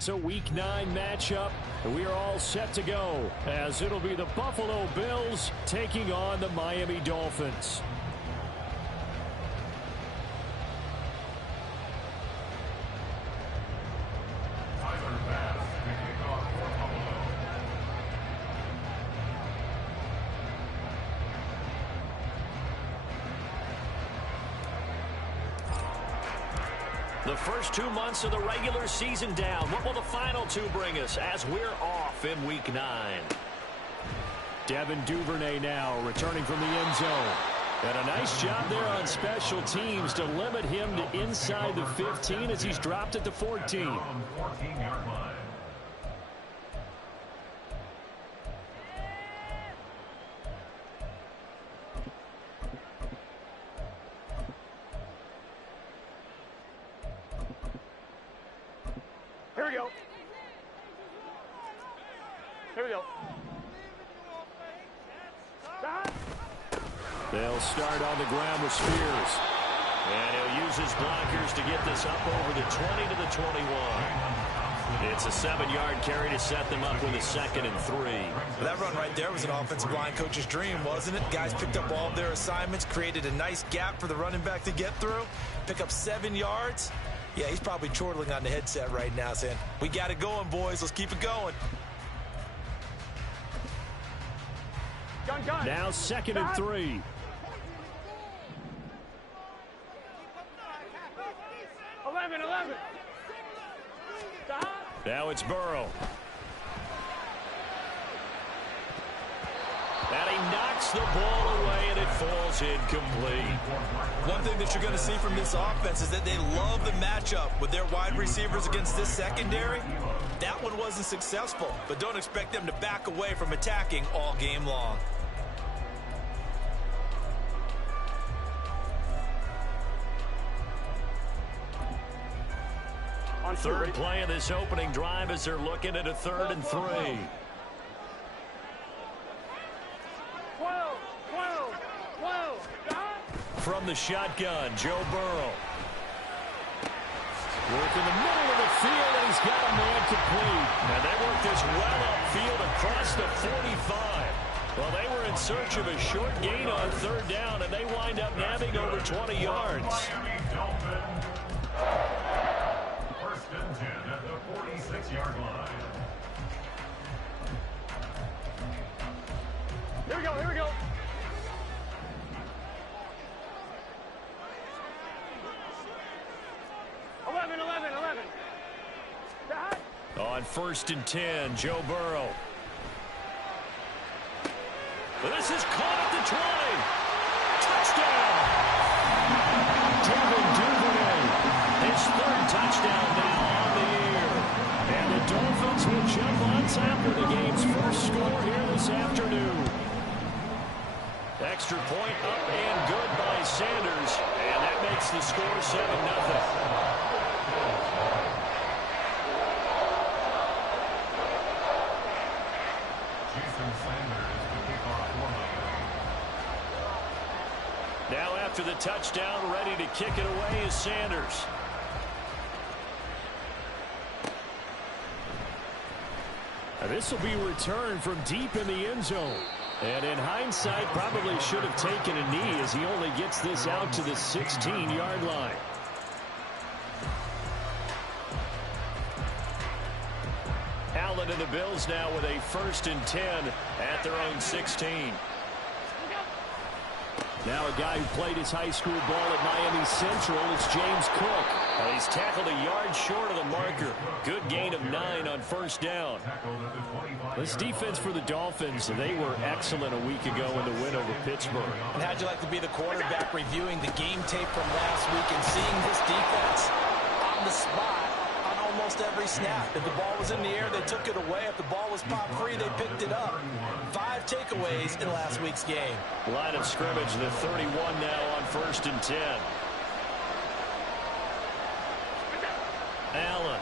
It's a Week 9 matchup. We are all set to go as it'll be the Buffalo Bills taking on the Miami Dolphins. The first 2 months of the regular season down. What will the final 2 bring us as we're off in Week 9? Devin Duvernay now returning from the end zone. And a nice job there on special teams to limit him to inside the 15 as he's dropped at the 14. Here we go. Here we go. They'll start on the ground with Spears. And he'll use his blockers to get this up over the 20 to the 21. It's a 7-yard carry to set them up with a 2nd and 3. That run right there was an offensive line coach's dream, wasn't it? Guys picked up all of their assignments, created a nice gap for the running back to get through, pick up 7 yards. Yeah, he's probably chortling on the headset right now saying, we got it going, boys. Let's keep it going. Gun. Now 2nd and 3. Now it's Burrow. And he knocks the ball away, and it falls incomplete. One thing that you're going to see from this offense is that they love the matchup with their wide receivers against this secondary. That one wasn't successful, but don't expect them to back away from attacking all game long. Third play of this opening drive as they're looking at a 3rd and 3. 12. From the shotgun, Joe Burrow. Work in the middle of the field, and he's got a man complete. And they work this well upfield across the 45. Well, they were in search of a short gain on 3rd down, and they wind up nabbing over 20 yards. First and 10 at the 46-yard line. Here we go. Eleven. On 1st and 10, Joe Burrow. This is caught at the 20. Touchdown! Devin Duvernay. His 3rd touchdown now on the year. And the Dolphins will jump on top of the game's first score here this afternoon. Extra point up and good by Sanders. And that makes the score 7-0. Now after the touchdown, ready to kick it away is Sanders. This will be returned from deep in the end zone. And in hindsight, probably should have taken a knee as he only gets this out to the 16-yard line. Allen and the Bills now with a 1st and 10 at their own 16. Now a guy who played his high school ball at Miami Central is James Cook. Well, he's tackled a yard short of the marker. Good gain of 9 on 1st down. This defense for the Dolphins, they were excellent a week ago in the win over Pittsburgh. And how'd you like to be the quarterback reviewing the game tape from last week and seeing this defense on the spot on almost every snap? If the ball was in the air, they took it away. If the ball was pop free, they picked it up. 5 takeaways in last week's game. Line of scrimmage, the 31 now on 1st and 10. Allen.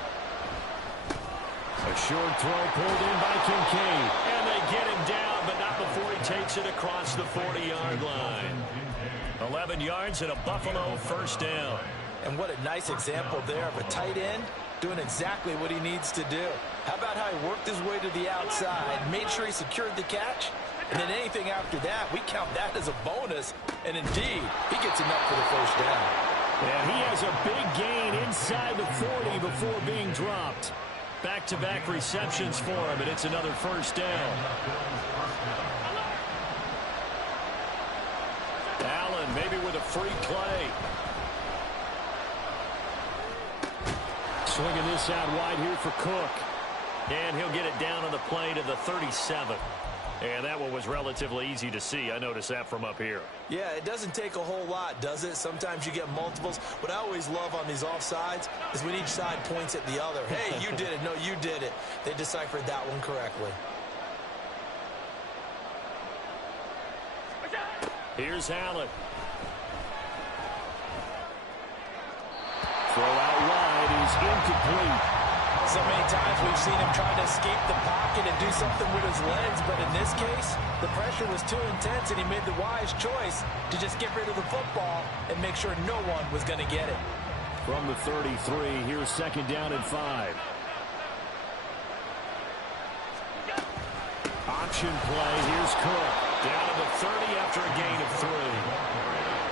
A short throw pulled in by Kincaid. And they get him down, but not before he takes it across the 40-yard line. 11 yards and a Buffalo 1st down. And what a nice example there of a tight end doing exactly what he needs to do. How about how he worked his way to the outside, made sure he secured the catch, and then anything after that, we count that as a bonus. And indeed, he gets enough for the first down. And he has a big gain inside the 40 before being dropped. Back-to-back receptions for him, and it's another first down. Allen maybe with a free play. Swinging this out wide here for Cook. And he'll get it down on the play to the 37. And that one was relatively easy to see. I noticed that from up here. Yeah, it doesn't take a whole lot, does it? Sometimes you get multiples. What I always love on these offsides is when each side points at the other. Hey, you did it. No, you did it. They deciphered that one correctly. Here's Allen. Throw out wide is incomplete. So many times we've seen him trying to escape the pocket and do something with his legs, but in this case, the pressure was too intense and he made the wise choice to just get rid of the football and make sure no one was going to get it. From the 33, here's second down and 5. Option play, here's Cook. Down to the 30 after a gain of 3.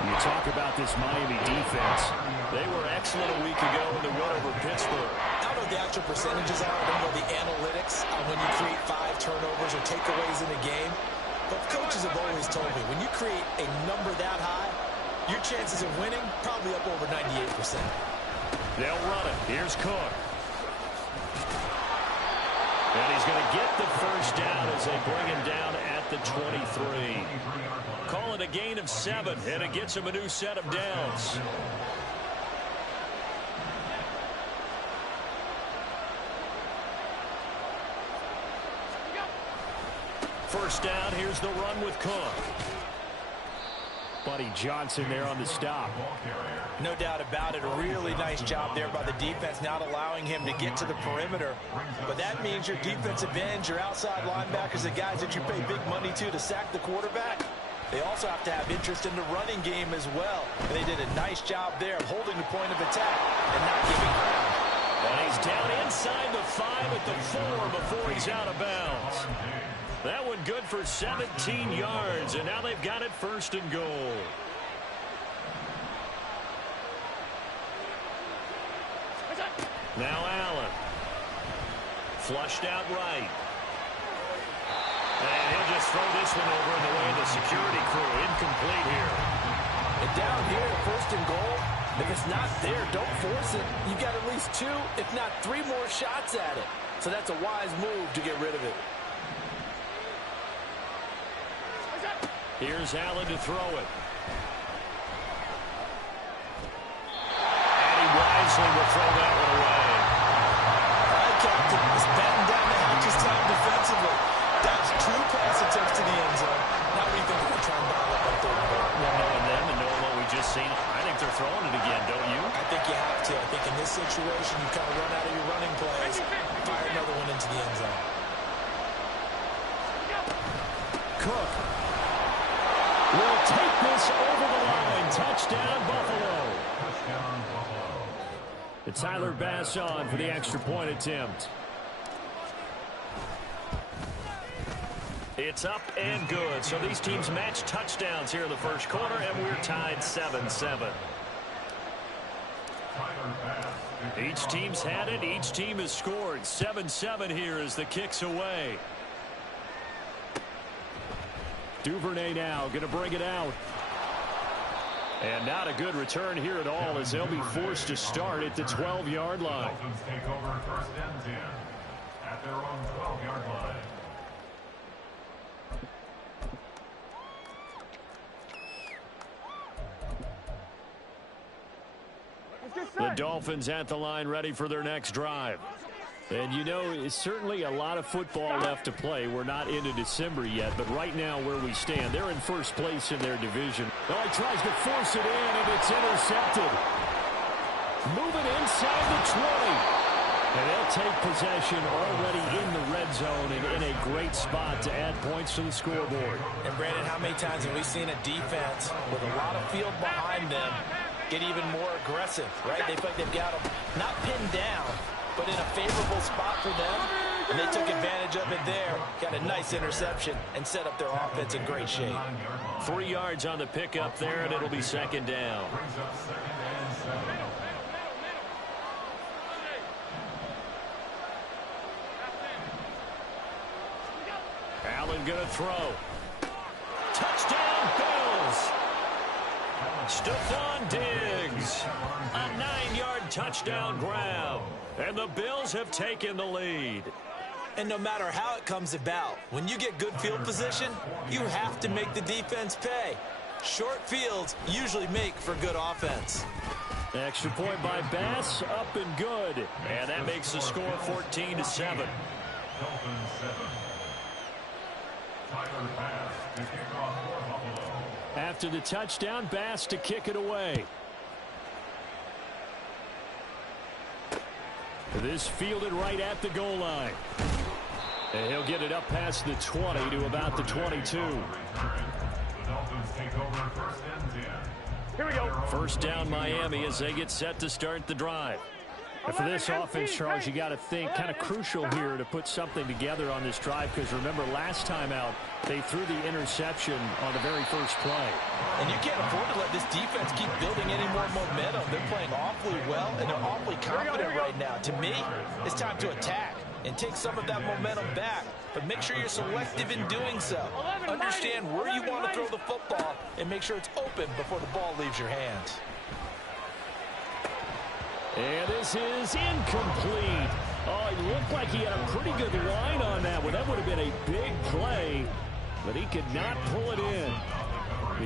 You talk about this Miami defense. They were excellent a week ago in the win over Pittsburgh. I don't know the actual percentages are. I don't know the analytics on when you create 5 turnovers or takeaways in a game. But coaches have always told me, when you create a number that high, your chances of winning probably up over 98%. They'll run it. Here's Cook. And he's going to get the first down as they bring him down at the 23. Call it a gain of 7, and it gets him a new set of downs. First down, here's the run with Cook. Buddy Johnson there on the stop. No doubt about it. A really nice job there by the defense, not allowing him to get to the perimeter. But that means your defensive ends, your outside linebackers, the guys that you pay big money to sack the quarterback, they also have to have interest in the running game as well. And they did a nice job there of holding the point of attack and not giving ground. And he's down inside the 5 at the 4 before he's out of bounds. That one good for 17 yards, and now they've got it first and goal. Now Allen. Flushed out right. And he'll just throw this one over in the way of the security crew. Incomplete here. And down here, first and goal, if it's not there, don't force it. You've got at least 2, if not 3 more shots at it. So that's a wise move to get rid of it. Here's Allen to throw it. And he wisely will throw that one away. All right, Captain, is batting down the hatches time defensively. That's 2 pass attempts to the end zone. Now we think we're going to try and dial up on 3rd and goal. Well, knowing them and knowing what we just seen, I think they're throwing it again, don't you? I think you have to. I think in this situation, you kind of run out of your running plays, fire another one into the end zone. Cook will take this over the line. Touchdown, Buffalo. And Tyler Bass on for the extra point attempt. It's up and good. So these teams match touchdowns here in the first quarter, and we're tied 7-7. Each team's had it. Each team has scored. 7-7 here as the kick's away. Duvernay now going to bring it out. And not a good return here at all as they'll be forced to start at the 12-yard line. Dolphins take over first and 10 at their own 12-yard line. The Dolphins at the line ready for their next drive. And you know, it's certainly a lot of football left to play. We're not into December yet, but right now where we stand, they're in first place in their division. Oh, he tries to force it in, and it's intercepted. Moving inside the 20. And they'll take possession already in the red zone and in a great spot to add points to the scoreboard. And Brandon, how many times have we seen a defense with a lot of field behind them get even more aggressive, right? They feel like they've got them not pinned down, but in a favorable spot for them, and they took advantage of it there. Got a nice interception and set up their offense in great shape. 3 yards on the pickup there, and it'll be second down. Allen gonna throw. Touchdown, Bills! Stephon Diggs. A 9-yard touchdown grab. And the Bills have taken the lead. And no matter how it comes about, when you get good field position, you have to make the defense pay. Short fields usually make for good offense. Extra point by Bass, up and good. And that makes the score 14-7. Dolphins 7. Tyler Bass to kick off for Buffalo. After the touchdown, Bass to kick it away. This fielded right at the goal line. And he'll get it up past the 20 to about the 22. The Dolphins take over first and 10. Here we go. First down Miami as they get set to start the drive. And for this offense, Charles, you got to think kind of crucial here to put something together on this drive, because remember last time out they threw the interception on the very first play. And you can't afford to let this defense keep building any more momentum. They're playing awfully well, and they're awfully confident right now. To me, it's time to attack and take some of that momentum back. But make sure you're selective in doing so. Understand where you want to throw the football and make sure it's open before the ball leaves your hands. And this is incomplete. Oh, it looked like he had a pretty good line on that one. That would have been a big play, but he could not pull it in.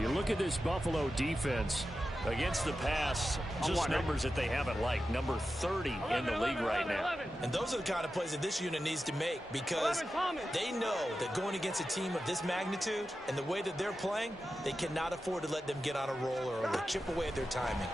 You look at this Buffalo defense. Against the pass, just numbers that they haven't liked. Number 30 in the league right now. And those are the kind of plays that this unit needs to make, because they know that going against a team of this magnitude and the way that they're playing, they cannot afford to let them get on a roll early, chip away at their timing.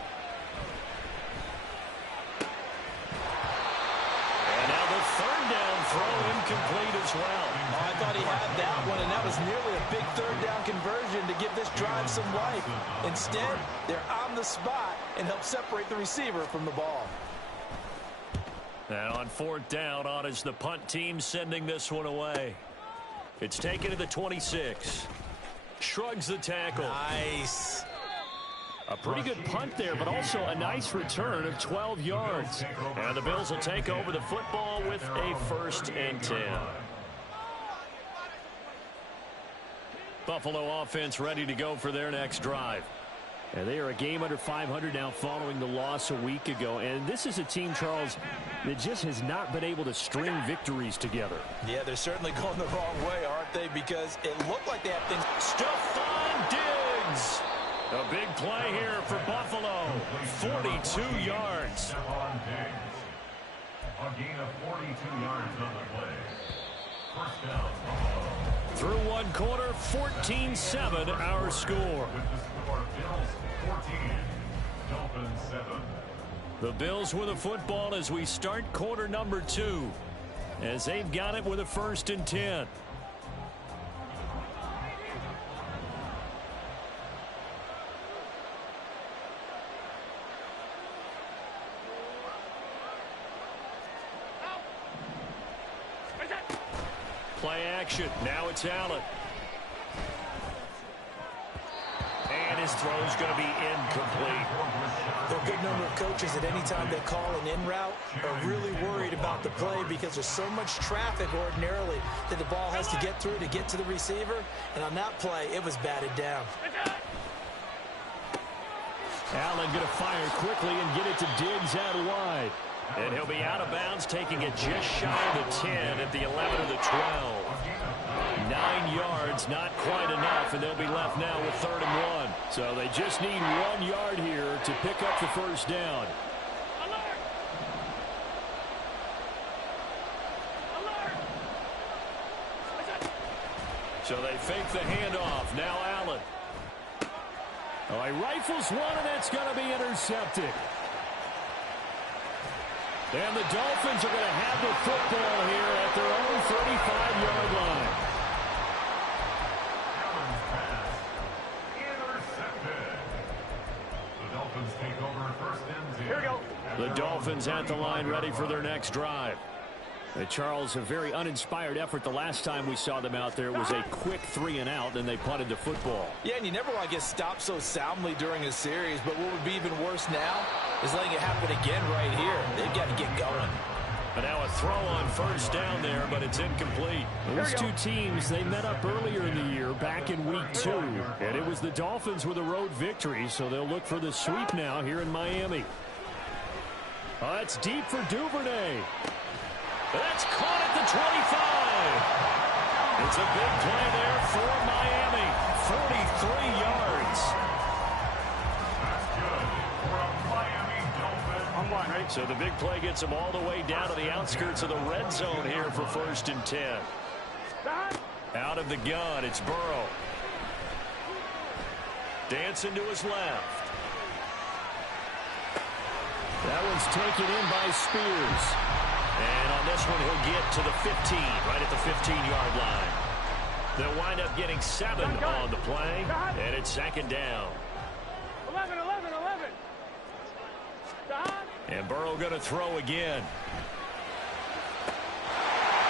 And now the third down throw incomplete as well. Oh, I thought he had that one, and that was nearly a big third down conversion to give this drive some life. Instead, they're on the spot and help separate the receiver from the ball. And on fourth down, on is the punt team sending this one away. It's taken to the 26. Shrugs the tackle. Nice. A pretty good punt there, but also a nice return of 12 yards. And the Bills will take over the football with a 1st and 10. Buffalo offense ready to go for their next drive. And they are a game under 500 now following the loss a week ago. And this is a team, Charles, that just has not been able to string victories together. Yeah, they're certainly going the wrong way, aren't they? Because it looked like they had things. Stephon Diggs. A big play here for Buffalo. 42 yards. Stephon Diggs. A gain of 42 yards on the play. First down, Buffalo. Through one quarter, 14-7 our score. With the score, Bills 14, Dolphins 7. The Bills with the football as we start quarter number 2, as they've got it with a 1st and 10. Play action. Now it's Allen. And his throw's going to be incomplete. There are a good number of coaches at any time they call an in route are really worried about the play, because there's so much traffic ordinarily that the ball has to get through to get to the receiver. And on that play, it was batted down. Allen going to fire quickly and get it to Diggs out wide. And he'll be out of bounds, taking it just shy of the 10 at the 11 of the 12. 9 yards, not quite enough, and they'll be left now with 3rd and 1. So they just need 1 yard here to pick up the first down. So they fake the handoff. Now Allen. Oh, he rifles one, and that's going to be intercepted. And the Dolphins are going to have the football here at their own 35-yard line. Allen's pass intercepted. The Dolphins take over 1st and 10. Here we go. The Dolphins at the line, ready for their next drive. Charles, a very uninspired effort the last time we saw them out there. It was a quick 3-and-out, and they punted the football. Yeah, and you never want to get stopped so soundly during a series, but what would be even worse now is letting it happen again right here. They've got to get going. And now a throw on first down there, but it's incomplete. Those two teams, they met up earlier in the year, back in week 2. And it was the Dolphins with a road victory, so they'll look for the sweep now here in Miami. That's deep for Duvernay. That's caught at the 25. It's a big play there for Miami. 43 yards. That's good for a Miami Dolphins. I'm blind, right? So the big play gets them all the way down to the outskirts of the red zone here for 1st and 10. Out of the gun, it's Burrow. Dancing to his left. That one's taken in by Spears. And on this one, he'll get to the 15, right at the 15-yard line. They'll wind up getting 7 on the play, and it's 2nd down. 11. And Burrow going to throw again.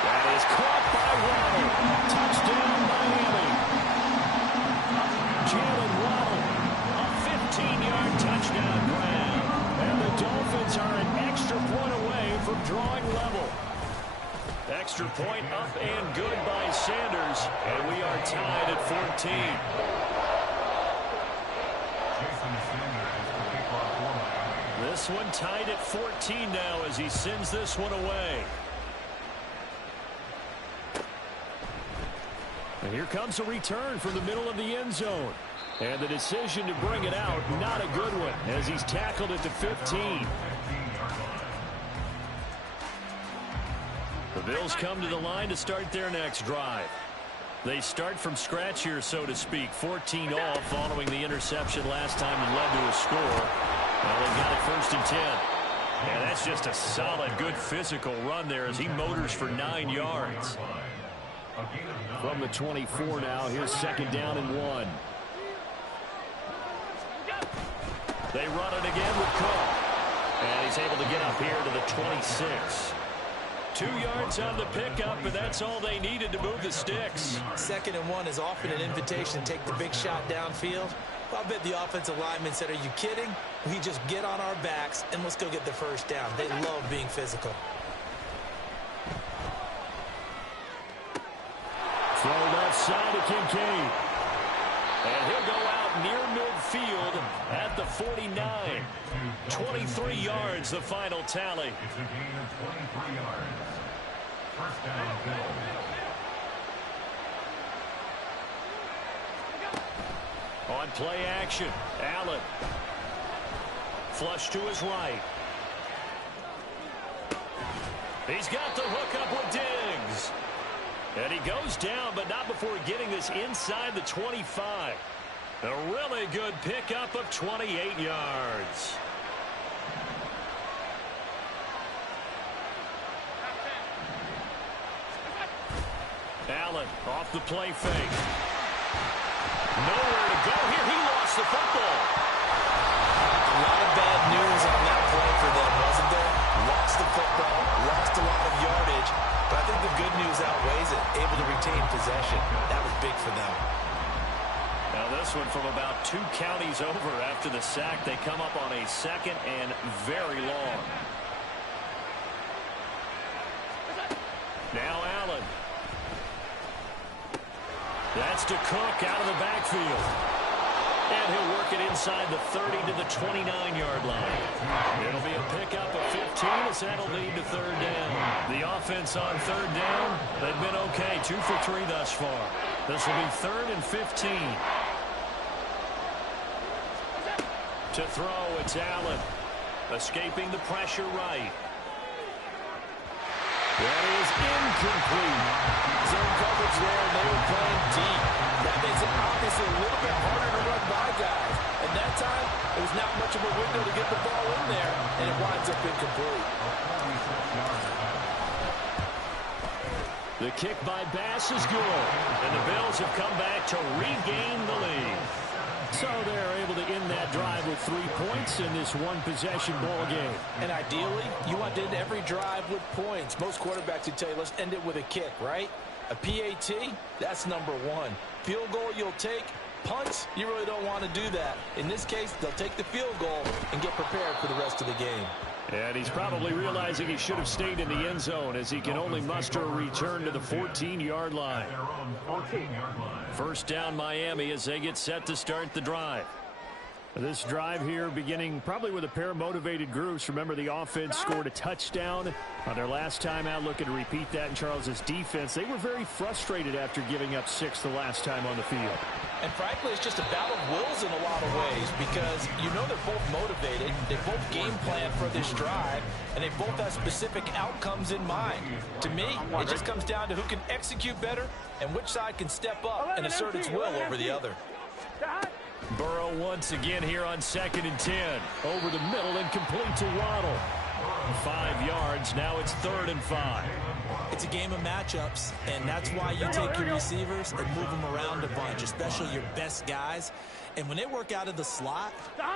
That is caught by Waddle. Touchdown, Miami. Jalen Waddle, a 15-yard touchdown grab. And the Dolphins are an extra point away from drawing level. Extra point up and good by Sanders. And we are tied at 14. Jason Sanders is the kickoff for Miami. This one tied at 14 now as he sends this one away. And here comes a return from the middle of the end zone. And the decision to bring it out, not a good one, as he's tackled at the 15. The Bills come to the line to start their next drive. They start from scratch here, so to speak. 14 off following the interception last time that led to a score. Well, they've got it 1st and 10. And that's just a solid, good physical run there as he motors for 9 yards. From the 24 now, here's 2nd down and 1. They run it again with Cook. And he's able to get up here to the 26. 2 yards on the pickup, and that's all they needed to move the sticks. 2nd and 1 is often an invitation to take the big shot downfield. I bet the offensive linemen said, are you kidding? We just get on our backs, and let's go get the 1st down. They love being physical. Throw left side to Kincaid. And he'll go out near midfield at the 49. 23 yards, the final tally. It's a gain of 23 yards. 1st down, Bills. On play action, Allen. Flush to his right. He's got the hook up with Diggs. And he goes down, but not before getting this inside the 25. A really good pickup of 28 yards. Allen off the play fake. Nowhere to go here. He lost the football. A lot of bad news on that play for them, wasn't there? Lost the football, lost a lot of yardage, but I think the good news outweighs it. Able to retain possession. That was big for them. Now this one from about 2 counties over after the sack. They come up on a 2nd and very long. Now Allen. That's to Cook out of the backfield. And he'll work it inside the 30 to the 29-yard line. It'll be a pickup of 15 as that'll lead to 3rd down. The offense on 3rd down, they've been okay. 2 for 3 thus far. This will be 3rd and 15. To throw, it's Allen. Escaping the pressure right. That is incomplete. Zone coverage there, and they were playing deep. That makes it obviously a little bit harder to run by guys. And that time, it was not much of a window to get the ball in there, and it winds up incomplete. The kick by Bass is good. And the Bills have come back to regain the lead. So they're able to end that drive with 3 points in this one-possession ball game. And ideally, you want to end every drive with points. Most quarterbacks would tell you, let's end it with a kick, right? A PAT, that's number one. Field goal you'll take. Punts, you really don't want to do that. In this case, they'll take the field goal and get prepared for the rest of the game. And he's probably realizing he should have stayed in the end zone as he can only muster a return to the 14-yard line. First down Miami as they get set to start the drive. This drive here beginning probably with a pair of motivated groups. Remember, the offense scored a touchdown on their last time out. Looking to repeat that in Charles's defense. They were very frustrated after giving up 6 the last time on the field. And frankly, it's just a battle of wills in a lot of ways because you know they're both motivated. They both game plan for this drive, and they both have specific outcomes in mind. To me, it just comes down to who can execute better and which side can step up and assert its will over the other. Burrow once again here on 2nd and 10. Over the middle and complete to Waddle. 5 yards. Now it's 3rd and 5. It's a game of matchups, and that's why you take your receivers and move them around a bunch, especially your best guys. And when they work out of the slot,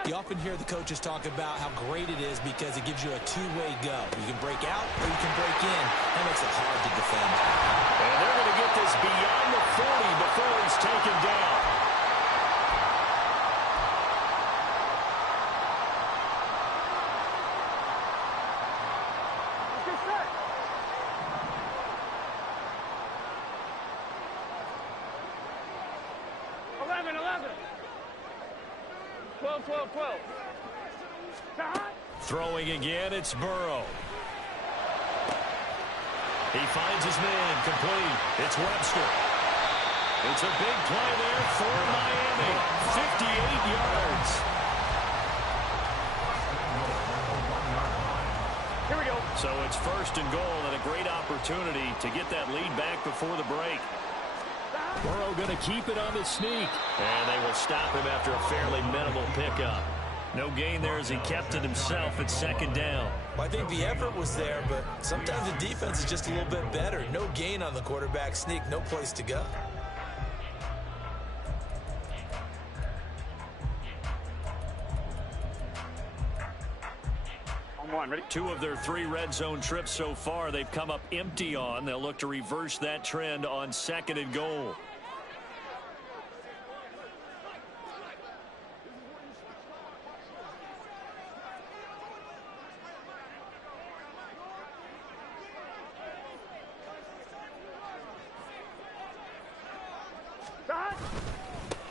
you often hear the coaches talk about how great it is because it gives you a two-way go. You can break out or you can break in. That makes it hard to defend. And they're going to get this beyond the 40 before he's taken down. Throwing again, it's Burrow. He finds his man, complete. It's Webster. It's a big play there for Miami. 58 yards. Here we go. So it's 1st and goal and a great opportunity to get that lead back before the break. Burrow going to keep it on the sneak. And they will stop him after a fairly minimal pickup. No gain there as he kept it himself at 2nd down. Well, I think the effort was there, but sometimes the defense is just a little bit better. No gain on the quarterback sneak, no place to go. Ready? 2 of their 3 red zone trips so far they've come up empty on. They'll look to reverse that trend on 2nd and goal.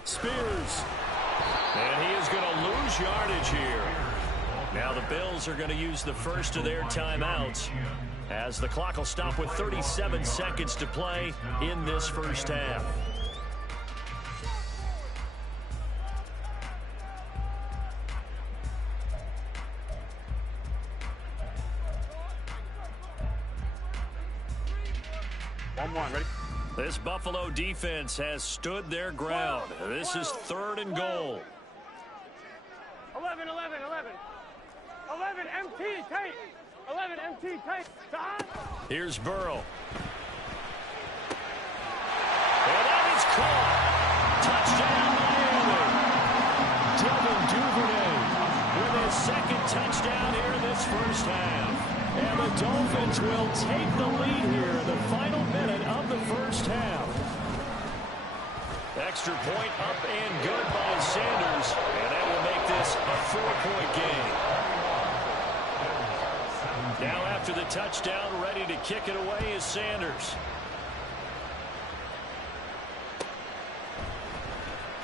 Spears. And he is going to lose yardage here. Now the Bills are going to use the first of their timeouts as the clock will stop with 37 seconds to play in this first half. Ready? This Buffalo defense has stood their ground. This is 3rd and goal. 11, MT, tight. 11, MT, tight. Here's Burrow. And that is caught. Touchdown, Miami. Devin Duvernay with his 2nd touchdown here in this first half. And the Dolphins will take the lead here in the final minute of the first half. Extra point up and good by Sanders. And that will make this a 4-point game. Now after the touchdown, ready to kick it away is Sanders.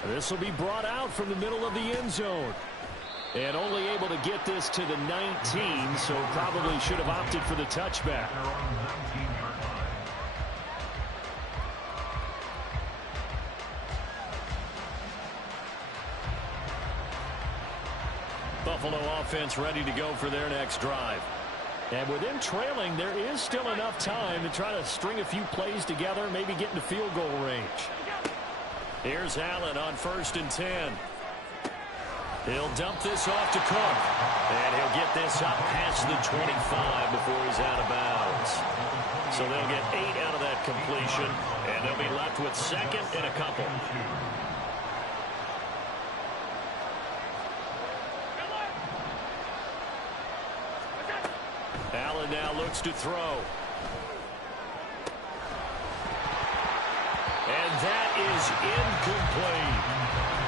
This will be brought out from the middle of the end zone. And only able to get this to the 19, so probably should have opted for the touchback. Buffalo offense ready to go for their next drive. And with them trailing, there is still enough time to try to string a few plays together, maybe get into field goal range. Here's Allen on 1st and 10. He'll dump this off to Cook. And he'll get this up past the 25 before he's out of bounds. So they'll get 8 out of that completion, and they'll be left with 2nd and a couple. looks to throw. And that is incomplete.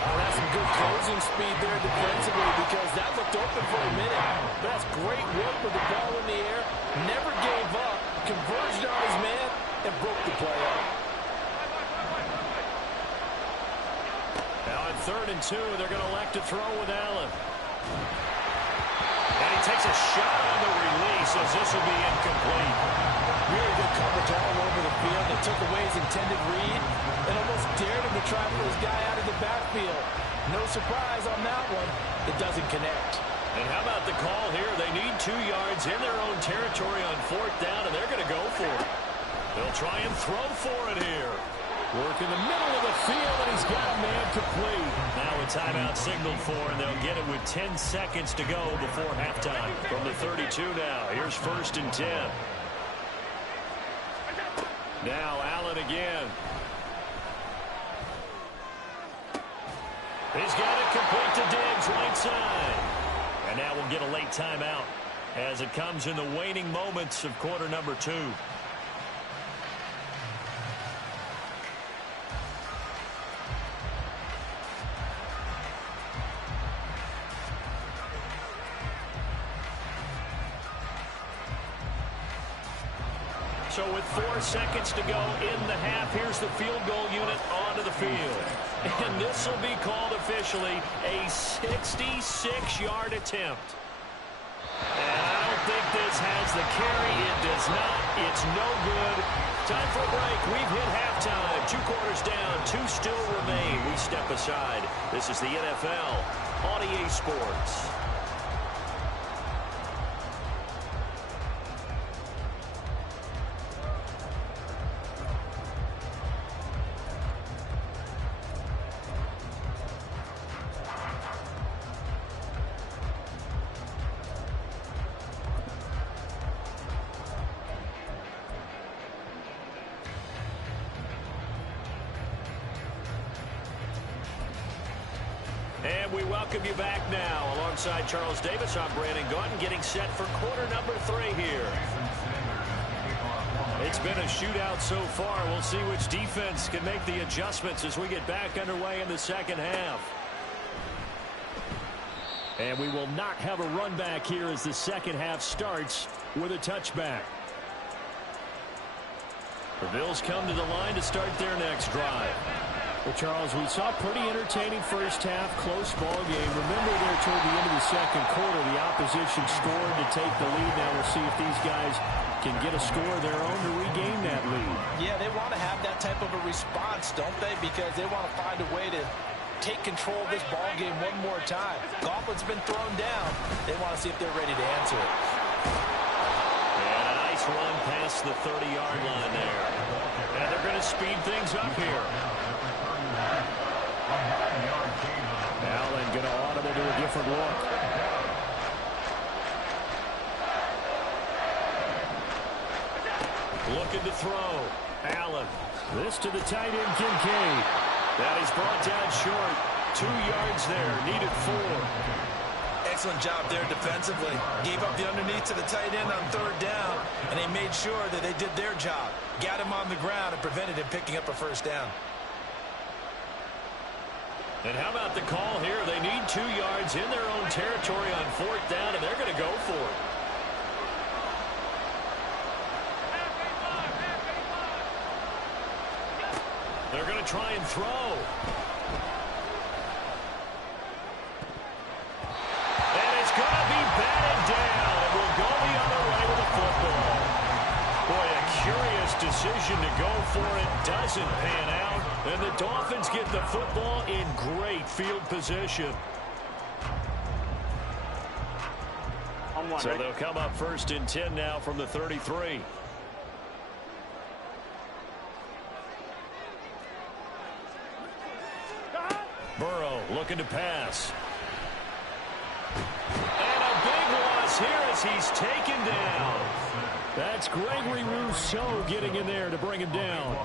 That's some good closing speed there defensively because that looked open for a minute. But that's great work with the ball in the air. Never gave up, converged on his man, and broke the play up. Now on 3rd and 2, they're going to elect to throw with Allen. And he takes a shot on the release as this will be incomplete. Really good coverage all over the field. They took away his intended read and almost dared him to try to pull his guy out of the backfield. No surprise on that one. It doesn't connect. And how about the call here? They need 2 yards in their own territory on 4th down, and they're going to go for it. They'll try and throw for it here. Work in the middle of the field, and he's got a man complete. Now a timeout signaled for, and they'll get it with 10 seconds to go before halftime. From the 32 now, here's 1st and 10. Now Allen again. He's got it complete to Diggs, right side. And now we'll get a late timeout as it comes in the waning moments of quarter number 2. So with 4 seconds to go in the half, here's the field goal unit onto the field. And this will be called officially a 66-yard attempt. And I don't think this has the carry. It does not. It's no good. Time for a break. We've hit halftime. 2 quarters down. 2 still remain. We step aside. This is the NFL on EA Sports. And we welcome you back now. Alongside Charles Davis, I'm Brandon Gaudin, getting set for quarter number 3 here. It's been a shootout so far. We'll see which defense can make the adjustments as we get back underway in the second half. And we will not have a run back here as the second half starts with a touchback. The Bills come to the line to start their next drive. Well, Charles, we saw a pretty entertaining first half, close ball game. Remember there toward the end of the second quarter, the opposition scored to take the lead. Now we'll see if these guys can get a score of their own to regain that lead. Yeah, they want to have that type of a response, don't they? Because they want to find a way to take control of this ball game one more time. Gauntlet's been thrown down. They want to see if they're ready to answer it. And a nice run past the 30-yard line there. And they're going to speed things up here. Allen going to audible to a different look. Looking to throw. Allen. This to the tight end, Kincaid. Now he's brought down short. 2 yards there. Needed 4. Excellent job there defensively. Gave up the underneath to the tight end on 3rd down, and they made sure that they did their job. Got him on the ground and prevented him picking up a first down. And how about the call here? They need 2 yards in their own territory on 4th down, and they're going to go for it. They're going to try and throw. And it's going to be batted down. It will go the other way with the football. Boy, a curious decision to go for it. Doesn't pan out. And the Dolphins get the football in great field position. So they'll come up 1st and 10 now from the 33. Burrow looking to pass. And a big loss here as he's taken down. That's Gregory Rousseau getting in there to bring him down.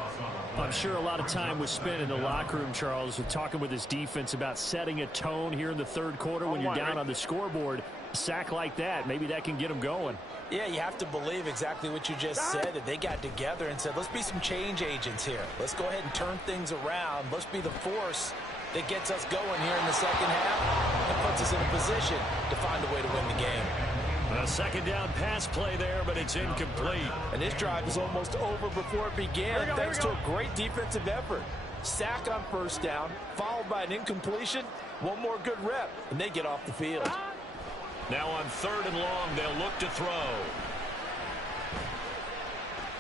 I'm sure a lot of time was spent in the locker room, Charles, talking with his defense about setting a tone here in the 3rd quarter when you're down on the scoreboard. sack like that, maybe that can get them going. Yeah, you have to believe exactly what you just said, that they got together and said, let's be some change agents here. Let's go ahead and turn things around. Let's be the force that gets us going here in the second half and puts us in a position to find a way to win the game. A second down pass play there, but it's incomplete. And this drive is almost over before it began, thanks to a great defensive effort. Sack on first down, followed by an incompletion. One more good rep, and they get off the field. Now on 3rd and long, they'll look to throw.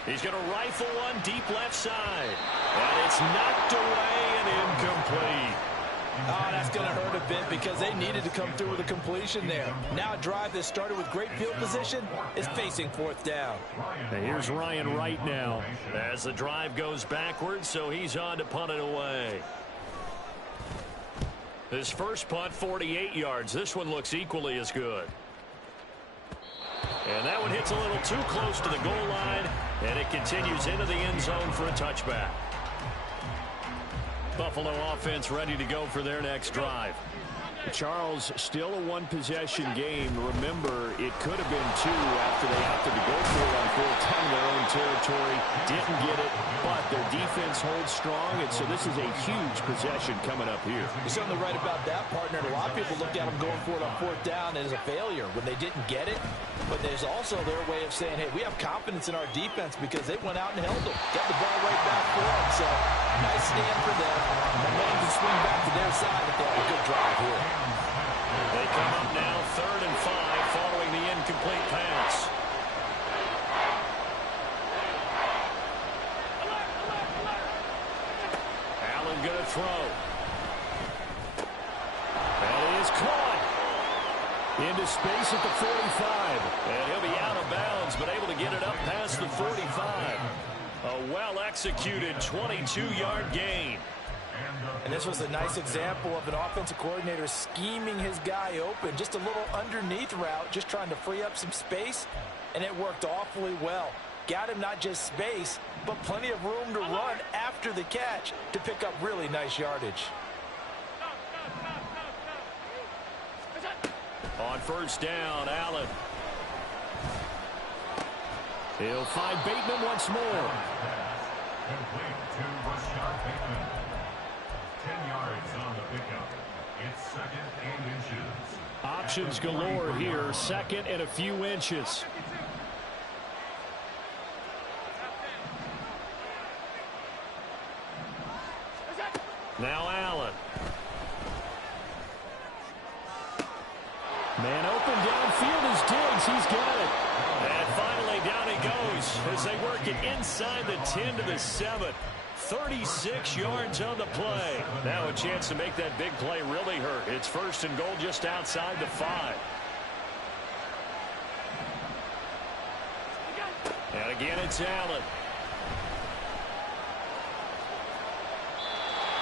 He's going to rifle one deep left side. And it's knocked away and incomplete. Oh, that's going to hurt a bit because they needed to come through with a completion there. Now a drive that started with great field position is facing 4th down. And here's Ryan right now. As the drive goes backwards, so he's on to punt it away. His first punt, 48 yards. This one looks equally as good. And that one hits a little too close to the goal line, and it continues into the end zone for a touchback. Buffalo offense ready to go for their next drive. Charles, still a one-possession game. Remember, it could have been 2 after they opted to go for it on 4th down in their own territory. Didn't get it, but their defense holds strong, and so this is a huge possession coming up here. You're certainly right about that, partner. A lot of people look at them going for it on 4th down as a failure when they didn't get it. But there's also their way of saying, hey, we have confidence in our defense because they went out and held them. Got the ball right back for them. So, nice stand for them. Momentum can swing back to their side if they have a good drive here. They come up now 3rd and 5 following the incomplete pass. Allen going to throw. That is caught. Into space at the 45. And he'll be out of bounds, but able to get it up past the 45. A well-executed 22-yard gain. And this was a nice example of an offensive coordinator scheming his guy open. Just a little underneath route, just trying to free up some space, and it worked awfully well. Got him not just space, but plenty of room to run after the catch to pick up really nice yardage. On 1st down, Allen. He'll find Bateman once more. Complete to Rashad Bateman. 10 yards on the pickup. It's 2nd and inches. Options galore here. 2nd and a few inches. Now Allen. Man open downfield is Diggs. He's got it. And finally down he goes as they work it inside the 10 to the 7. 36 yards on the play. Now a chance to make that big play really hurt. It's 1st and goal just outside the 5. And again it's Allen.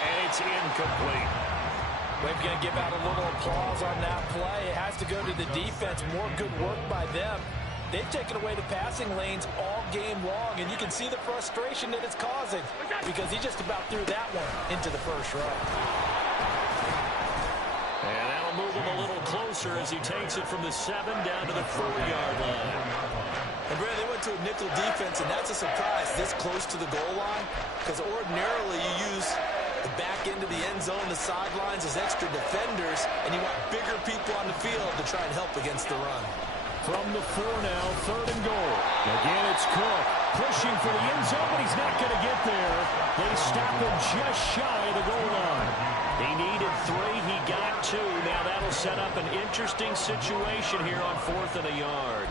And it's incomplete. We're going to give out a little applause on that play. It has to go to the defense. More good work by them. They've taken away the passing lanes all game long, and you can see the frustration that it's causing because he just about threw that one into the first row. And that'll move him a little closer as he takes it from the 7 down to the 4-yard line. And Brad, they went to a nickel defense, and that's a surprise this close to the goal line because ordinarily you use the back end of the end zone, the sidelines as extra defenders, and you want bigger people on the field to try and help against the run. From the 4 now, 3rd and goal. Again, it's Cook pushing for the end zone, but he's not going to get there. They stop him just shy of the goal line. He needed 3. He got 2. Now that'll set up an interesting situation here on 4th and a yard.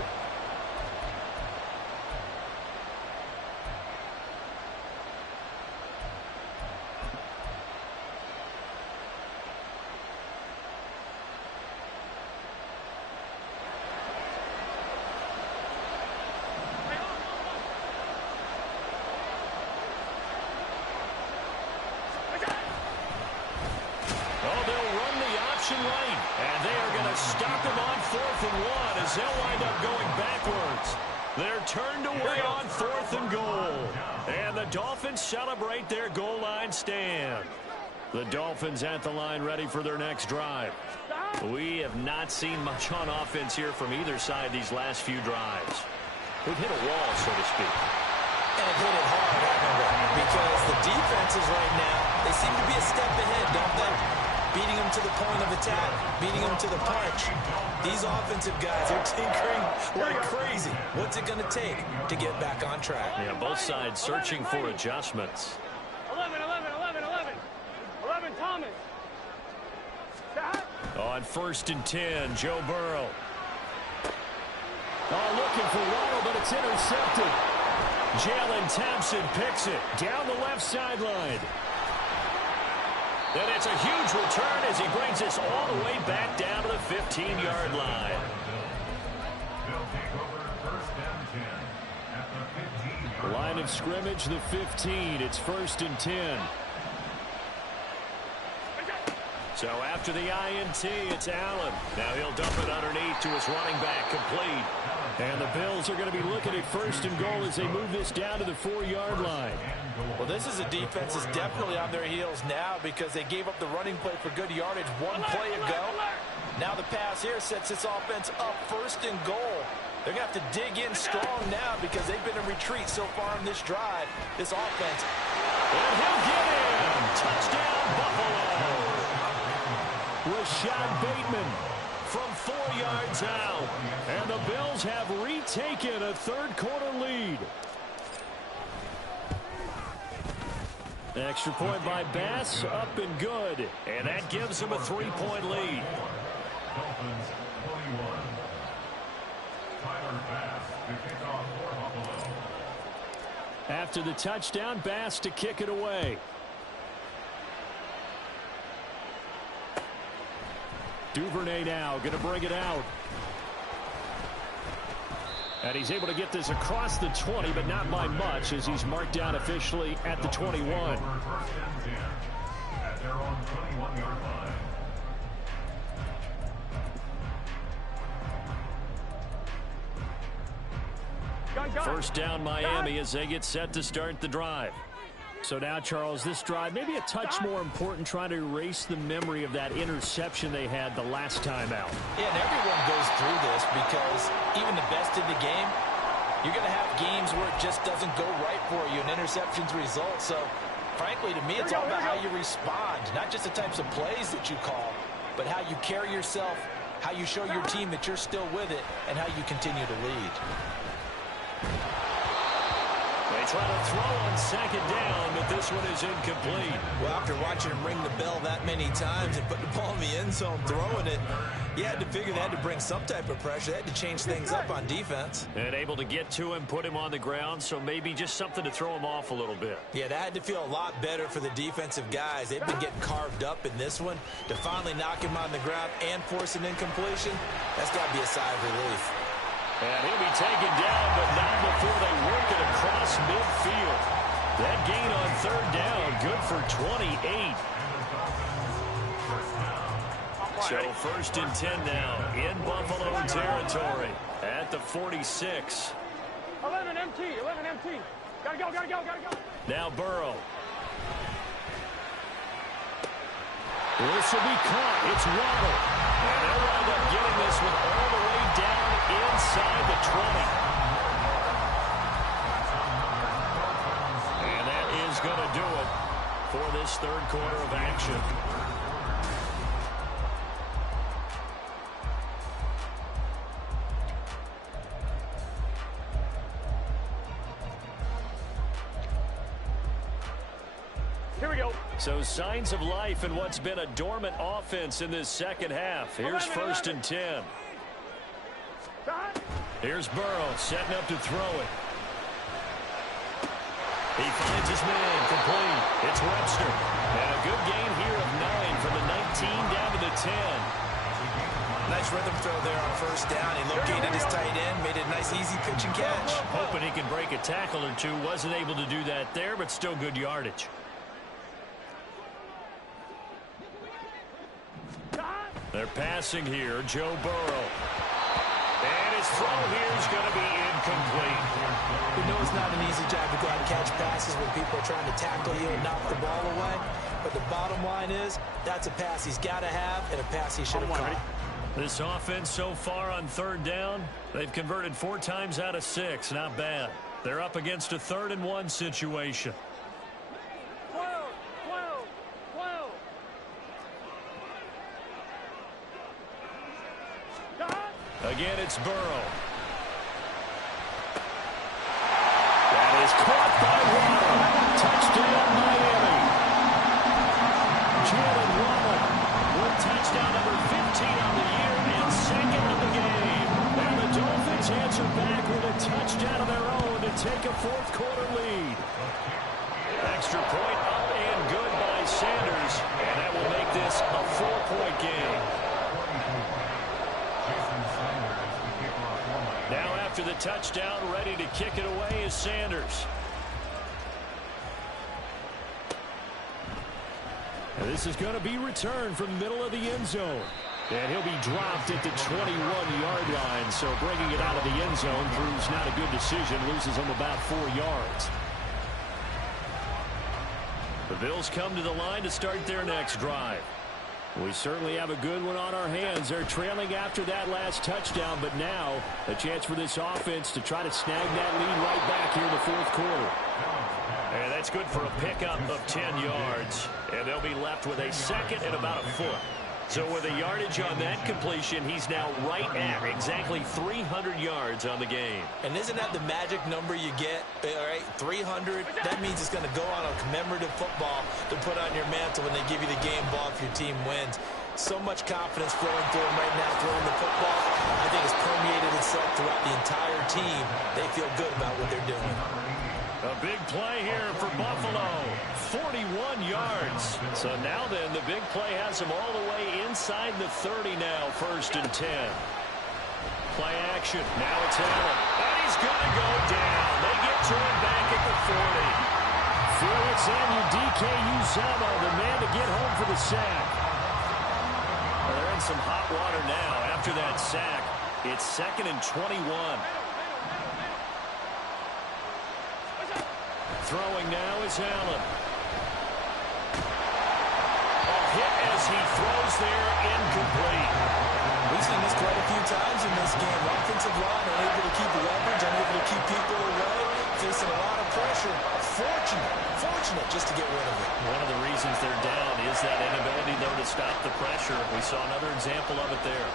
Right, and they are going to stop him on 4th and 1 as they'll wind up going backwards. They're turned away on 4th and goal, and the Dolphins celebrate their goal line stand. The Dolphins at the line ready for their next drive. Stop! We have not seen much on offense here from either side these last few drives. We've hit a wall, so to speak. And it hit it hard, haven't we? Because the defenses right now, they seem to be a step ahead, don't they? Beating them to the point of attack, beating them to the punch. These offensive guys are tinkering like crazy. What's it going to take to get back on track? Yeah, both sides searching for adjustments. 11, 11 Thomas. On 1st and 10, Joe Burrow. Oh, looking for Waddle, but it's intercepted. Jalen Thompson picks it down the left sideline. And it's a huge return as he brings us all the way back down to the 15-yard line. Line of scrimmage, the 15. It's 1st and 10. So after the INT, it's Allen. Now he'll dump it underneath to his running back, complete. And the Bills are going to be looking at 1st and goal as they move this down to the 4-yard line. Well, this is a defense that's definitely on their heels now because they gave up the running play for good yardage one play ago. Now the pass here sets this offense up 1st and goal. They're going to have to dig in strong now because they've been in retreat so far in this drive, this offense. And he'll get in. Touchdown, Buffalo. Rashad Bateman from 4 yards out. And the Bills have retaken a third-quarter lead. Extra point by Bass, up and good. And that gives them a 3-point lead. Dolphins 21. Tyler Bass to kick off for Buffalo. After the touchdown, Bass to kick it away. Duvernay now going to bring it out. And he's able to get this across the 20, but not by much as he's marked down officially at the 21. At their own 21-yard line. First down Miami as they get set to start the drive. So now, Charles, this drive maybe a touch more important, trying to erase the memory of that interception they had the last time out. Yeah, and everyone goes through this because even the best in the game, you're going to have games where it just doesn't go right for you, and interceptions result. So, frankly, to me, it's all about how you respond, not just the types of plays that you call, but how you carry yourself, how you show your team that you're still with it, and how you continue to lead. They try to throw on 2nd down, but this one is incomplete. Well, after watching him ring the bell that many times and put the ball in the end zone, throwing it, you had to figure they had to bring some type of pressure. They had to change things up on defense. And able to get to him, put him on the ground, so maybe just something to throw him off a little bit. Yeah, that had to feel a lot better for the defensive guys. They've been getting carved up in this one. To finally knock him on the ground and force an incompletion, that's got to be a sigh of relief. And he'll be taken down, but not before they work it across midfield. That gain on 3rd down, good for 28. So 1st and 10 now in Buffalo territory at the 46. 11 MT. Gotta go. Now Burrow. This will be caught. It's Waddle. And they'll wind up getting this one all the way down inside the 20. And that is going to do it for this 3rd quarter of action. Here we go. So signs of life in what's been a dormant offense in this 2nd half. Here's 1st and 10. Here's Burrow setting up to throw it. He finds his man, complete. It's Webster. And a good gain here of 9 from the 19 down to the 10. Nice rhythm throw there on 1st down. He located his tight end, made it a nice easy pitch and catch. Hoping he could break a tackle or two. Wasn't able to do that there, but still good yardage. They're passing here, Joe Burrow. And his throw here is going to be incomplete. We know it's not an easy job to go out and catch passes when people are trying to tackle you and knock the ball away. But the bottom line is, that's a pass he's got to have and a pass he should have caught. This offense so far on third down, they've converted 4 times out of 6. Not bad. They're up against a 3rd and 1 situation. 12, 12, 12. Again, it's Burrow. That is caught by Waddle. Touchdown, Miami. Jalen Waddle with touchdown number 15 on the year and 2nd of the game. And the Dolphins answer back with a touchdown of their own to take a 4th quarter lead. Extra point up and good by Sanders. And that will make this a 4-point game. Now after the touchdown, ready to kick it away is Sanders. And this is going to be returned from the middle of the end zone. And he'll be dropped at the 21-yard line. So bringing it out of the end zone proves not a good decision. Loses him about 4 yards. The Bills come to the line to start their next drive. We certainly have a good one on our hands. They're trailing after that last touchdown, but now a chance for this offense to try to snag that lead right back here in the 4th quarter. And that's good for a pickup of 10 yards. And they'll be left with a 2nd and about a foot. So with a yardage on that completion, he's now right at exactly 300 yards on the game. And isn't that the magic number you get? All right, 300. That means it's going to go on a commemorative football to put on your mantle when they give you the game ball if your team wins. So much confidence flowing through him right now, throwing the football. I think it's permeated itself throughout the entire team. They feel good about what they're doing. A big play here for Buffalo. 41 yards. So now then, the big play has him all the way inside the 30 now, 1st and 10. Play action. Now it's Allen. And he's going to go down. They get to him back at the 40. Felix Anudike-Uzomah, the man to get home for the sack. Well, they're in some hot water now after that sack. It's 2nd and 21. Throwing now is Allen. A hit as he throws there, incomplete. We've seen this quite a few times in this game. Offensive line unable to keep leverage, unable to keep people away, facing a lot of pressure. Fortunate just to get rid of it. One of the reasons they're down is that inability, though, to stop the pressure. We saw another example of it there.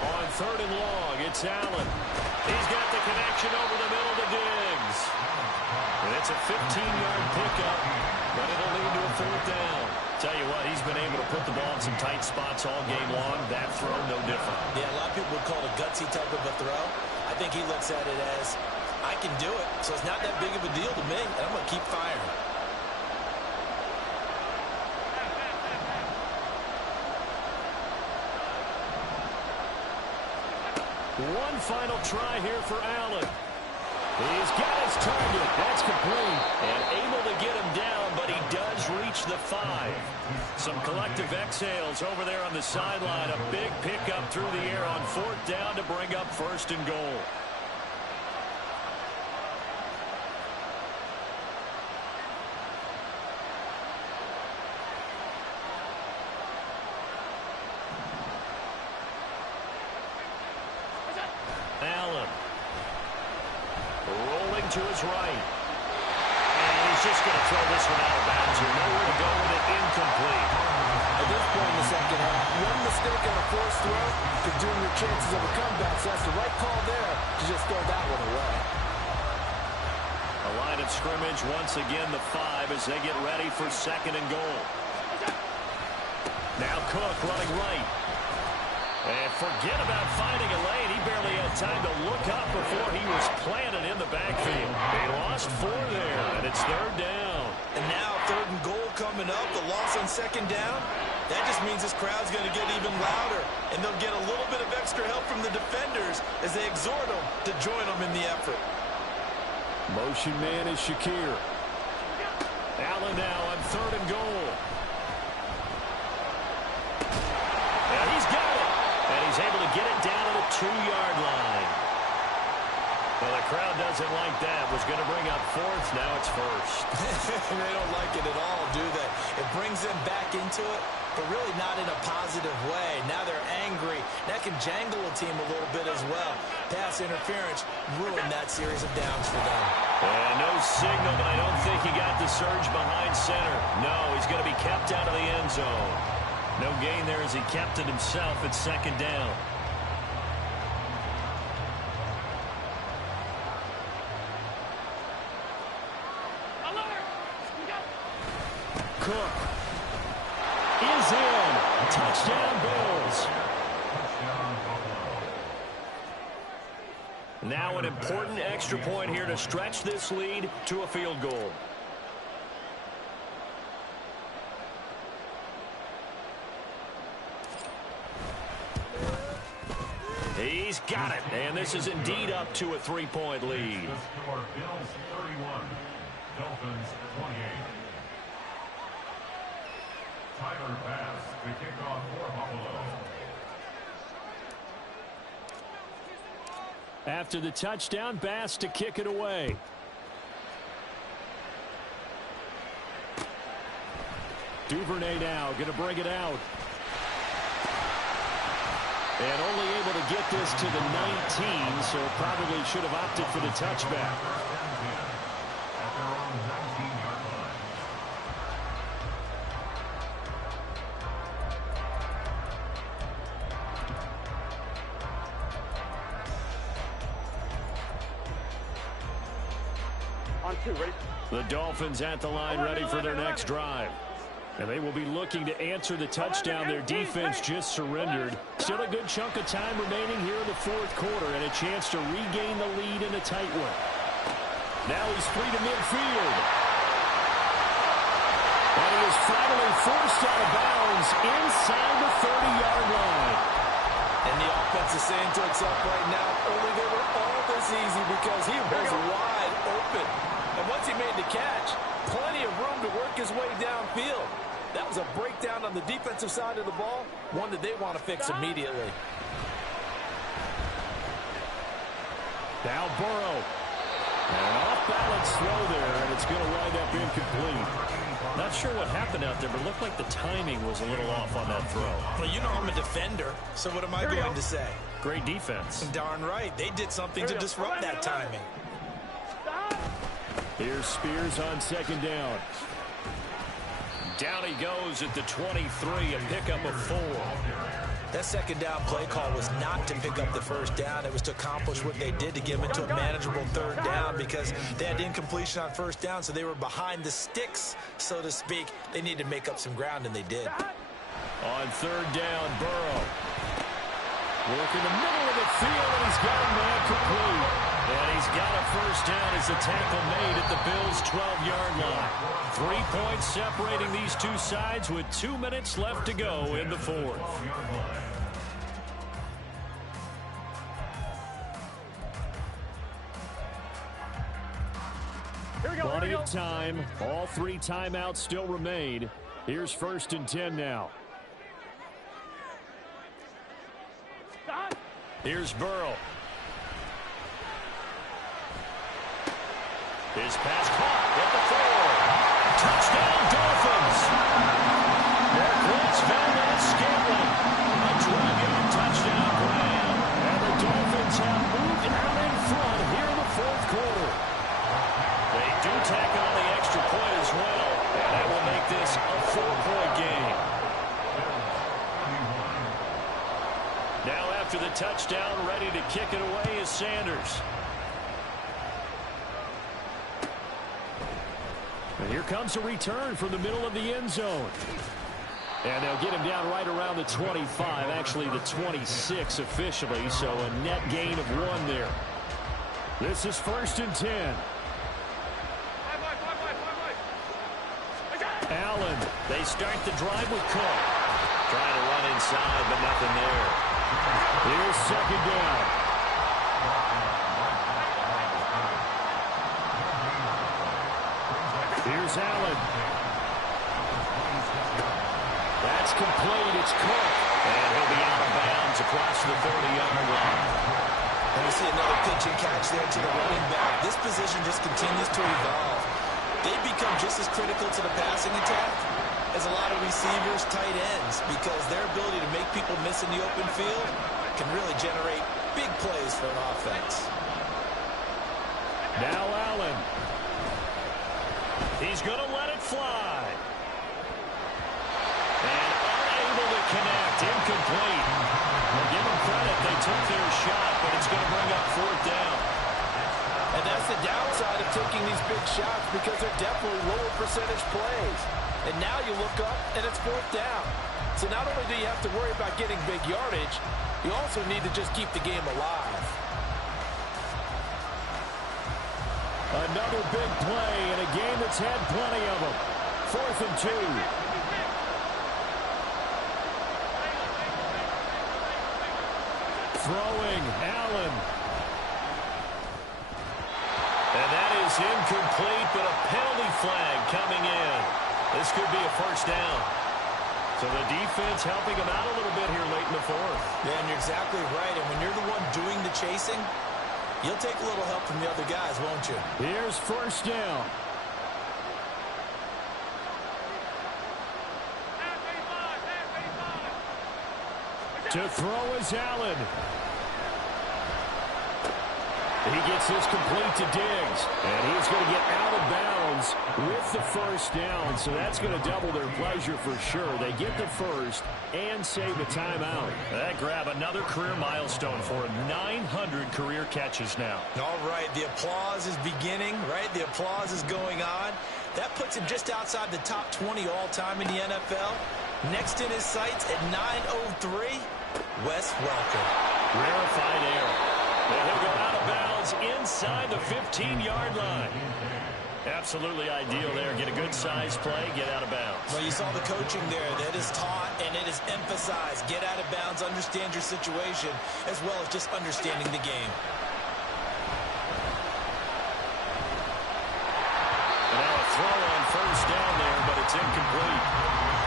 On 3rd and long, it's Allen. He's got the connection over the middle to Diggs. And it's a 15-yard pickup, but it'll lead to a 4th down. Tell you what, he's been able to put the ball in some tight spots all game long. That throw, no different. Yeah, a lot of people would call it a gutsy type of a throw. I think he looks at it as, I can do it, so it's not that big of a deal to me, and I'm going to keep firing. One final try here for Allen. He's got his target. That's complete. And able to get him down, but he does reach the 5. Some collective exhales over there on the sideline. A big pickup through the air on 4th down to bring up 1st and goal. Allen rolling to his right. And he's just going to throw this one out of bounds here. Nowhere to go with it. Incomplete. At this point in the second half, one mistake on a forced throw could doom your chances of a comeback. So that's the right call there to just throw that one away. A line of scrimmage once again, the 5 as they get ready for 2nd and goal. Now Cook running right. And forget about finding a lane. He barely had time to look up before he was planted in the backfield. They lost 4 there, and it's 3rd down. And now 3rd and goal coming up. The loss on 2nd down. That just means this crowd's going to get even louder. And they'll get a little bit of extra help from the defenders as they exhort them to join them in the effort. Motion man is Shakir. Allen now on 3rd and goal. And he's got it. And he's able to get it down to the 2-yard line. Well, the crowd doesn't like that. Was going to bring up fourth. Now it's first. They don't like it at all, do they? It brings them back into it, but really not in a positive way. Now they're angry. That can jangle a team a little bit as well. Pass interference ruined that series of downs for them. And no signal, but I don't think he got the surge behind center. No, he's going to be kept out of the end zone. No gain there as he kept it himself at second down. Cook is in. Touchdown, Bills. Now an important extra point here to stretch this lead to a field goal. He's got it, and this is indeed up to a 3-point lead. The score, Bills 31, Dolphins 28. Tyler Bass, the kickoff for Buffalo. After the touchdown, Bass to kick it away. Duvernay now going to bring it out. And only able to get this to the 19, so probably should have opted for the touchback. At their own 19-yard line. On 2, ready? The Dolphins at the line ready for their next drive. And they will be looking to answer the touchdown their defense just surrendered. Still a good chunk of time remaining here in the fourth quarter and a chance to regain the lead in a tight one. Now he's free to midfield. And he is finally forced out of bounds inside the 30-yard line. And the offense is saying to itself right now, only they were all this easy because he was wide open. And once he made the catch, plenty of room to work his way downfield. That was a breakdown on the defensive side of the ball, one that they want to fix immediately. Now Burrow. And an off-balance throw there, and it's going to wind up incomplete. Not sure what happened out there, but it looked like the timing was a little off on that throw. Well, you know I'm a defender, so what am I going to say? Great defense. Darn right. They did something to disrupt that timing. Here's Spears on second down. Down he goes at the 23, a pickup of 4. That second down play call was not to pick up the first down. It was to accomplish what they did to get them into a manageable third down because they had incompletion on first down, so they were behind the sticks, so to speak. They needed to make up some ground, and they did. On third down, Burrow. Working the middle of the field, and he's got a man complete. And he's got a first down as the tackle made at the Bills' 12-yard line. 3 points separating these two sides with 2 minutes left to go in the fourth. Plenty of time. All 3 timeouts still remain. Here's 1st and 10 now. Here's Burrow. His pass caught at the 4. Touchdown, Dolphins. Marquez Valdes-Scantling. A 12-yard touchdown grab. And the Dolphins have moved out in front here in the fourth quarter. They do tack on the extra point as well. And that will make this a 4-point game. Now after the touchdown, ready to kick it away is Sanders. And here comes a return from the middle of the end zone. And they'll get him down right around the 25, actually the 26 officially, so a net gain of 1 there. This is 1st and 10. Allen. They start the drive with Cook. Trying to run inside, but nothing there. Here's second down. Here's Allen. That's complete. It's Cook. And he'll be out of bounds across the 30-yard line. And we see another pitch and catch there to the running back. This position just continues to evolve. They become just as critical to the passing attack as a lot of receivers, tight ends, because their ability to make people miss in the open field can really generate big plays for an offense. Now Allen. He's going to let it fly. And unable to connect. Incomplete. Well, give them credit. They took their shot, but it's going to bring up fourth down. And that's the downside of taking these big shots, because they're definitely lower percentage plays. And now you look up, and it's fourth down. So not only do you have to worry about getting big yardage, you also need to just keep the game alive. Another big play in a game that's had plenty of them. 4th and 2. Throwing, Allen. And that is incomplete, but a penalty flag coming in. This could be a first down. So the defense helping them out a little bit here late in the 4th. Yeah, and you're exactly right. And when you're the one doing the chasing, you'll take a little help from the other guys, won't you? Here's first down. To throw is Allen. He gets this complete to Diggs. And he's going to get out of bounds with the first down. So that's going to double their pleasure for sure. They get the first and save a timeout. That grab another career milestone for him. 900 career catches now. All right, the applause is beginning, right? The applause is going on. That puts him just outside the top 20 all-time in the NFL. Next in his sights at 903, Wes Welker. Rarefied air. And he'll go out of bounds inside the 15-yard line. Absolutely ideal there. Get a good size play, get out of bounds. Well, you saw the coaching there. That is taught and it is emphasized. Get out of bounds, understand your situation, as well as just understanding the game. And now a throw on first down there, but it's incomplete.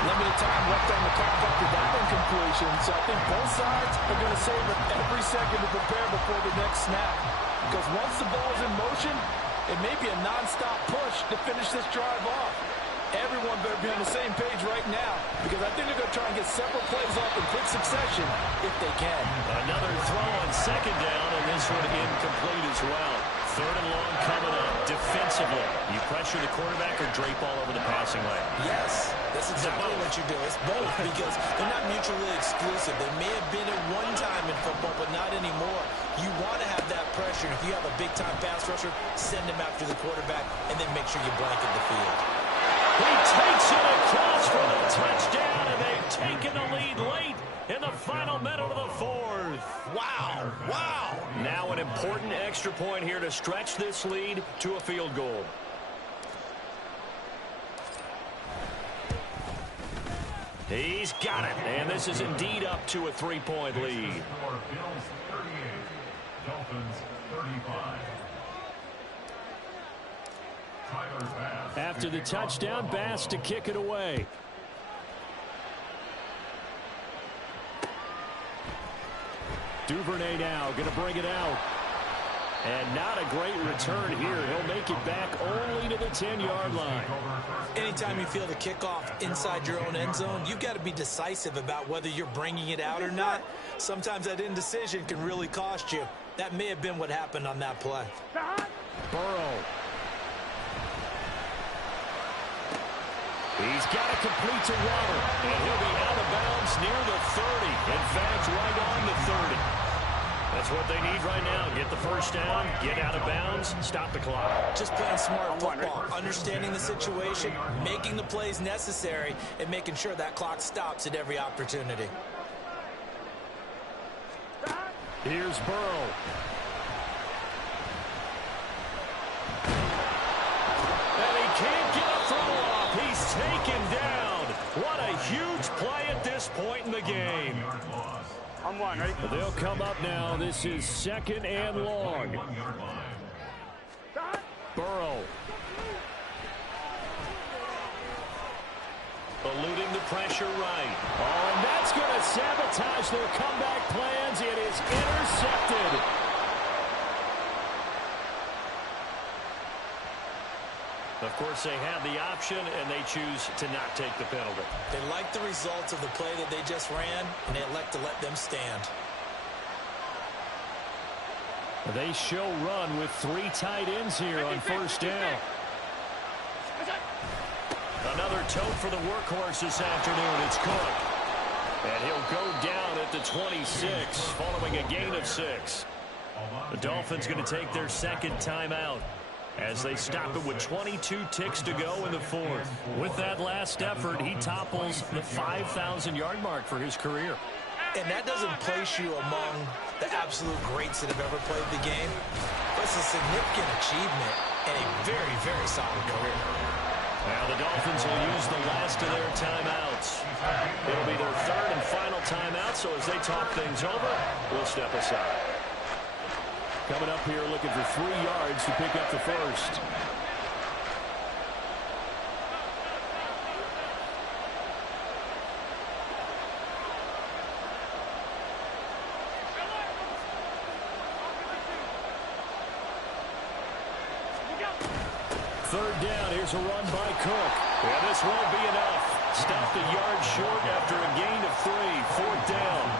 Limited time left on the clock after that incompletion, so I think both sides are going to savor every second to prepare before the next snap. Because once the ball's in motion, it may be a non-stop push to finish this drive off. Everyone better be on the same page right now, because I think they're going to try and get several plays off in quick succession if they can. Another throw on second down, and this one incomplete as well. Third and long coming up. Defensively, you pressure the quarterback or drape all over the passing lane? Yes, that's exactly what you do. It's both, because they're not mutually exclusive. They may have been at one time in football, but not anymore. You want to have that pressure. If you have a big-time pass rusher, send him after the quarterback, and then make sure you blanket the field. He takes it across for the touchdown, and they've taken the lead late in the final minute of the 4th. Wow, wow. Now an important extra point here to stretch this lead to a field goal. He's got it, and this is indeed up to a 3-point lead. Bills 38, Dolphins 35. Tyler Bass. After the touchdown, Bass to kick it away. Duvernay now going to bring it out. And not a great return here. He'll make it back only to the 10-yard line. Anytime you feel the kickoff inside your own end zone, you've got to be decisive about whether you're bringing it out or not. Sometimes that indecision can really cost you. That may have been what happened on that play. Burrow. He's got it complete to Waddle. And he'll be out of bounds near the 30. In fact, right on the 30. That's what they need right now. Get the first down, get out of bounds, stop the clock. Just playing smart football, understanding the situation, making the plays necessary, and making sure that clock stops at every opportunity. Here's Burrow. And he can't get a throw off. He's taken down. What a huge play at this point in the game. I'm one, ready? They'll come up now. This is 2nd and long. Burrow. Eluding the pressure right. Oh, and that's going to sabotage their comeback plans. It is intercepted. Of course, they have the option, and they choose to not take the penalty. They like the results of the play that they just ran, and they elect to let them stand. They show run with 3 tight ends here on first down. Another tote for the workhorse this afternoon. It's Cook. And he'll go down at the 26 following a gain of 6. The Dolphins going to take their second timeout as they stop it with 22 ticks to go in the fourth. With that last effort, he topples the 5,000-yard mark for his career. And that doesn't place you among the absolute greats that have ever played the game. But it's a significant achievement and a very, very solid career. Now the Dolphins will use the last of their timeouts. It'll be their third and final timeout, so as they talk things over, we'll step aside. Coming up here looking for 3 yards to pick up the first. Third down, here's a run by Cook. And this won't be enough. Stopped a yard short after a gain of 3. Fourth down.